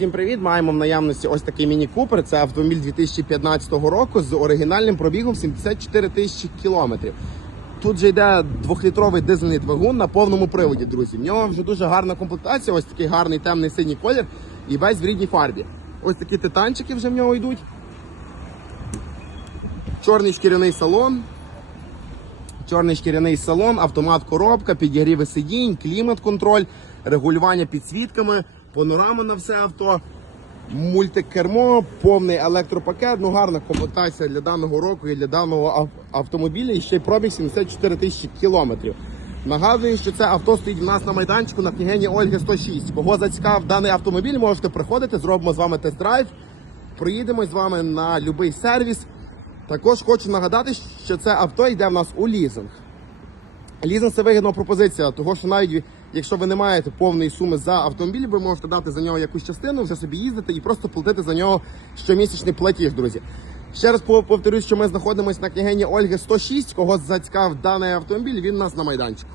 Всім привіт! Маємо в наявності ось такий міні купер. Це автомобіль 2015 року з оригінальним пробігом 74 тисячі кілометрів. Тут же йде двохлітровий дизельний двигун на повному приводі, друзі. В нього вже дуже гарна комплектація, ось такий гарний темний синій колір і весь в рідній фарбі. Ось такі титанчики вже в нього йдуть. Чорний шкіряний салон. Чорний шкіряний салон, автомат коробка, підігріви сидінь, клімат-контроль, регулювання підсвітками, панорама на все авто, мультикермо, повний електропакет. Ну гарна комплектація для даного року і для даного автомобіля. І ще й пробіг 74 тисячі кілометрів. Нагадую, що це авто стоїть у нас на майданчику на княгині Ольги 106. Кого зацікав даний автомобіль, можете приходити, зробимо з вами тест-драйв. Проїдемо з вами на будь-який сервіс. Також хочу нагадати, що це авто йде в нас у лізинг. Лізинг це вигідна пропозиція, того що навіть якщо ви не маєте повної суми за автомобіль, ви можете дати за нього якусь частину, вже собі їздити і просто платити за нього щомісячний платіж, друзі. Ще раз пов- повторюсь, що ми знаходимося на княгині Ольги 106. Кого зацікав даний автомобіль, він у нас на майданчику.